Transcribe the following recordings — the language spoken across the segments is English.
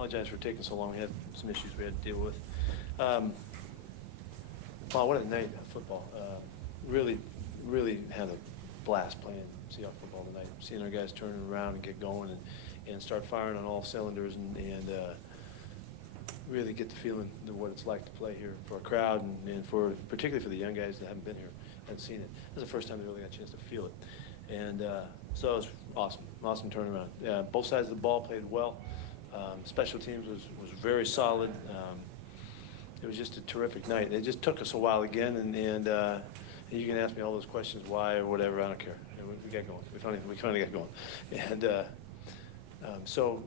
apologize for taking so long. We had some issues we had to deal with. Wow, what a night of football. Really had a blast playing Seahawks football tonight. Seeing our guys turning around and get going and start firing on all cylinders and really get the feeling of what it's like to play here for a crowd and for particularly for the young guys that haven't been here, haven't seen it. This is the first time they really got a chance to feel it. And so it was awesome turnaround. Both sides of the ball played well. Special teams was very solid. It was just a terrific night. It just took us a while again, and you can ask me all those questions, why or whatever. I don't care. We got going. We finally got going, and so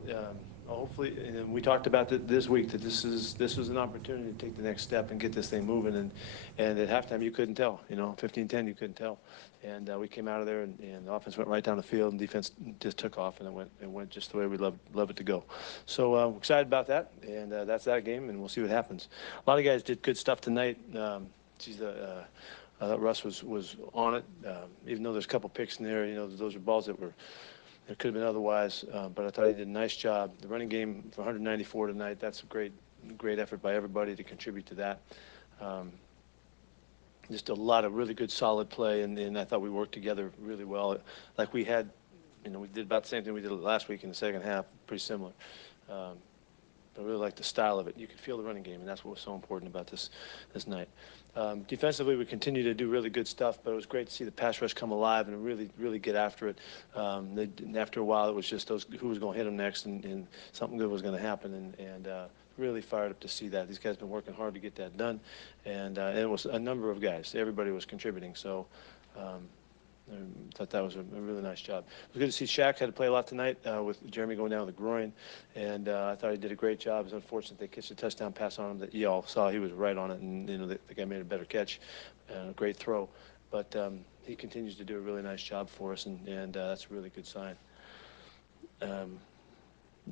hopefully, and we talked about this week that this was an opportunity to take the next step and get this thing moving. And at halftime, you couldn't tell. 15-10, you couldn't tell. And we came out of there, and the offense went right down the field, and defense just took off, and it went just the way we love it to go. So we're excited about that, and that's that game, and we'll see what happens. A lot of guys did good stuff tonight. I thought Russ was on it, even though there's a couple picks in there. Those are balls that could have been otherwise, but I thought he did a nice job. The running game for 194 tonight, that's a great effort by everybody to contribute to that. Just a lot of really good solid play, and I thought we worked together really well. Like we had, we did about the same thing we did last week in the second half, pretty similar. But I really like the style of it. You could feel the running game, and that's what was so important about this night. Defensively, we continue to do really good stuff, but it was great to see the pass rush come alive and really get after it. After a while, it was just who was going to hit them next, and something good was going to happen, and really fired up to see that. These guys have been working hard to get that done, and it was a number of guys. Everybody was contributing, so I thought that was a really nice job. It was good to see Shaq had to play a lot tonight with Jeremy going down with the groin, and I thought he did a great job. It was unfortunate they catch a touchdown pass on him that you all saw. He was right on it, and the guy made a better catch and a great throw. But he continues to do a really nice job for us, and that's a really good sign.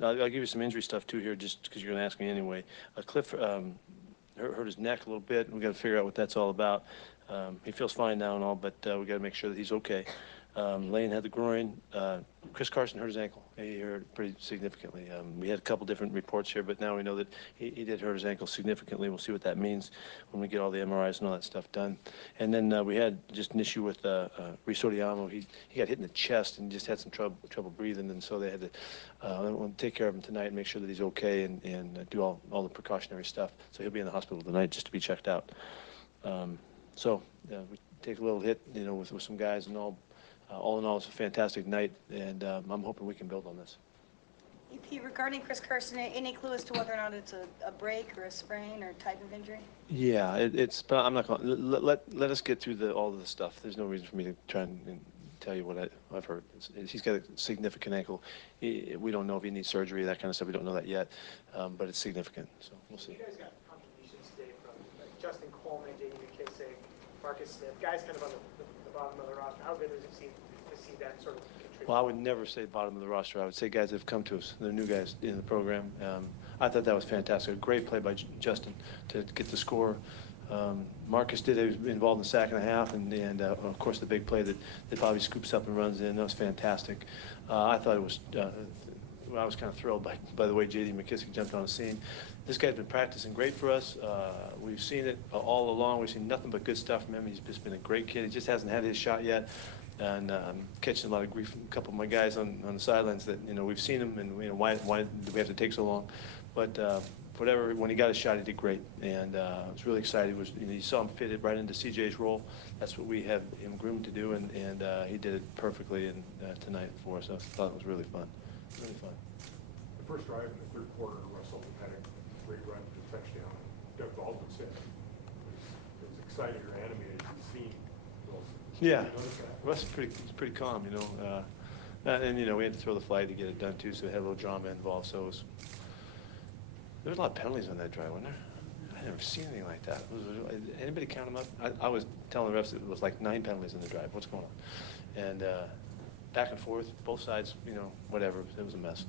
I'll give you some injury stuff too here, just because you're going to ask me anyway. Cliff hurt his neck a little bit. We got to figure out what that's all about. He feels fine now and all, but we got to make sure that he's okay. Lane had the groin. Chris Carson hurt his ankle. He hurt it pretty significantly. We had a couple different reports here, but now we know that he did hurt his ankle significantly. We'll see what that means when we get all the MRIs and all that stuff done. And then we had just an issue with Reese Odiamo. He got hit in the chest and just had some trouble breathing, and so they had to take care of him tonight and make sure that he's okay and do all the precautionary stuff. So he'll be in the hospital tonight just to be checked out. So we take a little hit, with some guys, and all in all, it's a fantastic night, and I'm hoping we can build on this. EP, regarding Chris Carson, any clue as to whether or not it's a break or a sprain or type of injury? Yeah, but I'm not going to let us get through all of the stuff. There's no reason for me to try and tell you what I've heard. He's got a significant ankle. We don't know if he needs surgery, that kind of stuff. We don't know that yet, but it's significant, so we'll see. You guys got contributions today from Justin Coleman, J.D. McKissick, Marcus Smith, guys kind of on the bottom of the roster. How good is it to see that sort of contribute? Well, I would never say bottom of the roster. I would say guys that have come to us. They're new guys in the program. I thought that was fantastic. A great play by Justin to get the score. Marcus he was involved in the sack and a half, and of course the big play that Bobby scoops up and runs in. That was fantastic. I thought it was. I was kind of thrilled by the way J.D. McKissick jumped on the scene. This guy's been practicing great for us. We've seen it all along. We've seen nothing but good stuff from him. He's just been a great kid. He just hasn't had his shot yet, and catching a lot of grief from a couple of my guys on the sidelines that we've seen him, and why do we have to take so long? But whatever, when he got his shot, he did great, and I was really excited. You saw him fit it right into CJ's role. That's what we have him groomed to do, and he did it perfectly tonight for us. I thought it was really fun, really fun. The first drive in the third quarter, Russell had a great run for the touchdown, and Doug Baldwin said it was exciting or animated to see Wilson. Yeah, Did you notice that? Russ is pretty calm, and we had to throw the flag to get it done too, so it had a little drama involved. So there was a lot of penalties on that drive, wasn't there? I never seen anything like that. Anybody count them up? I was telling the refs it was like 9 penalties in the drive. What's going on? And back and forth, both sides, whatever. It was a mess.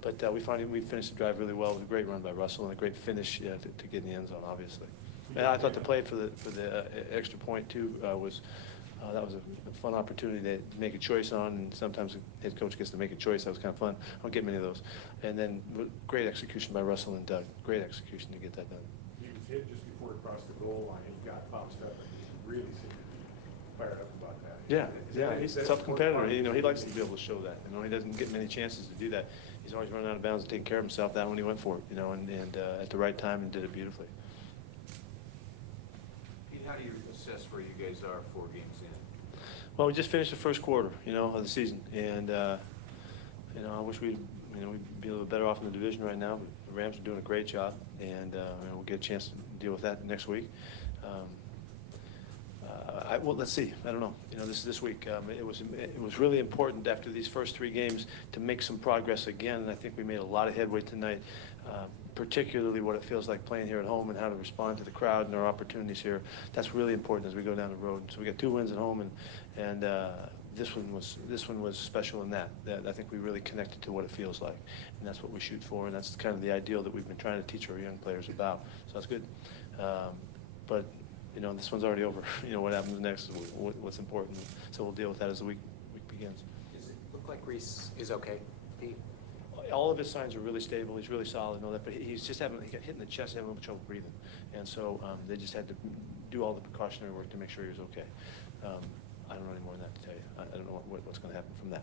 But we finished the drive really well. It was a great run by Russell and a great finish to get in the end zone, obviously. And I thought the play for the extra point too was That was a fun opportunity to make a choice on, and sometimes a head coach gets to make a choice. That was kind of fun. I don't get many of those. And then great execution by Russell and Doug. Great execution to get that done. He was hit just before he crossed the goal line, and he got bounced up, and he really seemed fired up about that. Yeah, yeah, he's a tough competitor. He likes to be able to show that. He doesn't get many chances to do that. He's always running out of bounds and taking care of himself. That one he went for it, and at the right time and did it beautifully. Pete, how do you assess where you guys are 4 games in? Well, we just finished the first quarter, of the season, and I wish we'd be a little better off in the division right now. But the Rams are doing a great job, and we'll get a chance to deal with that next week. Well, let's see. I don't know. This week. It was really important after these first 3 games to make some progress again, and I think we made a lot of headway tonight. Particularly what it feels like playing here at home and how to respond to the crowd and our opportunities here. That's really important as we go down the road. So we got 2 wins at home, and this one was special in that I think we really connected to what it feels like, and that's what we shoot for, and that's kind of the ideal that we've been trying to teach our young players about. So that's good. But this one's already over. What happens next is what's important. So we'll deal with that as the week begins. Does it look like Reese is okay, Pete? All of his signs are really stable. He's really solid and all that, but he got hit in the chest, having a little trouble breathing, and so they just had to do all the precautionary work to make sure he was okay. I don't know any more than that to tell you. I don't know what's going to happen from that.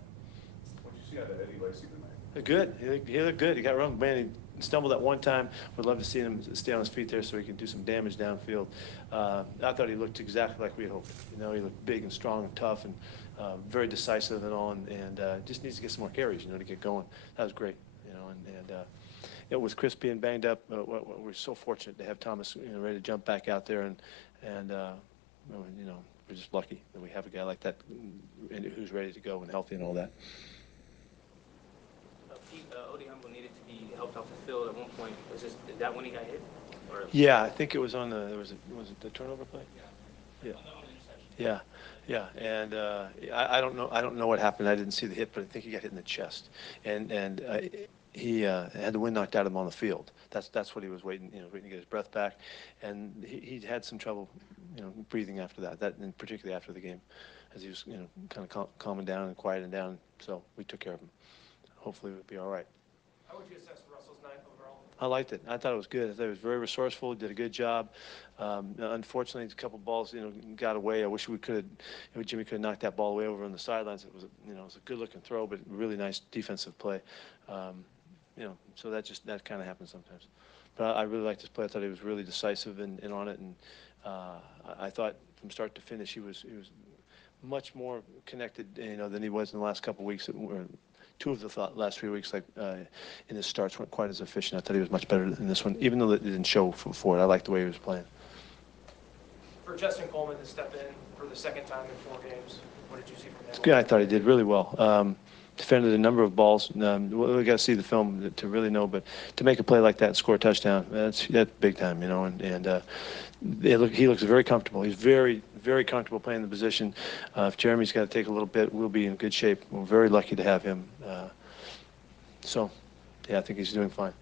What did you see out of Eddie Lacy tonight? Good. He looked good. He got run. Man, he stumbled at one time. Would love to see him stay on his feet there so he can do some damage downfield. I thought he looked exactly like we had hoped. He looked big and strong and tough and very decisive and all, and just needs to get some more carries, to get going. That was great, with Chris being banged up, we're so fortunate to have Thomas, ready to jump back out there, and we're just lucky that we have a guy like that who's ready to go and healthy and all that. Pete, Odie Humble needed to be helped off the field at one point. Is that when he got hit? Or? Yeah, I think it was on was it the turnover play? Yeah. Yeah. Yeah, and I don't know what happened. I didn't see the hit, but I think he got hit in the chest, and he had the wind knocked out of him on the field. That's what he was waiting to get his breath back, and he had some trouble, breathing after that, and particularly after the game, as he was kind of calming down and quieting down. So we took care of him. Hopefully we'll be all right. How would you assess Russell's night overall? I liked it. I thought it was good. I thought he was very resourceful. Did a good job. Unfortunately, a couple balls, got away. I wish we could have, Jimmy could have knocked that ball away over on the sidelines. It was, it was a good-looking throw, but really nice defensive play. So that kind of happens sometimes. But I really liked his play. I thought he was really decisive and on it, and I thought from start to finish he was much more connected, than he was in the last couple of weeks. 2 of the last 3 weeks, in his starts, weren't quite as efficient. I thought he was much better in this one, even though it didn't show for it. I liked the way he was playing. For Justin Coleman to step in for the second time in 4 games, what did you see from him? Yeah, I thought he did really well. Defended a number of balls. We got to see the film to really know, but to make a play like that and score a touchdown, that's big time, and he looks very comfortable. He's very, very comfortable playing the position. If Jeremy's got to take a little bit, we'll be in good shape. We're very lucky to have him. So, yeah, I think he's doing fine.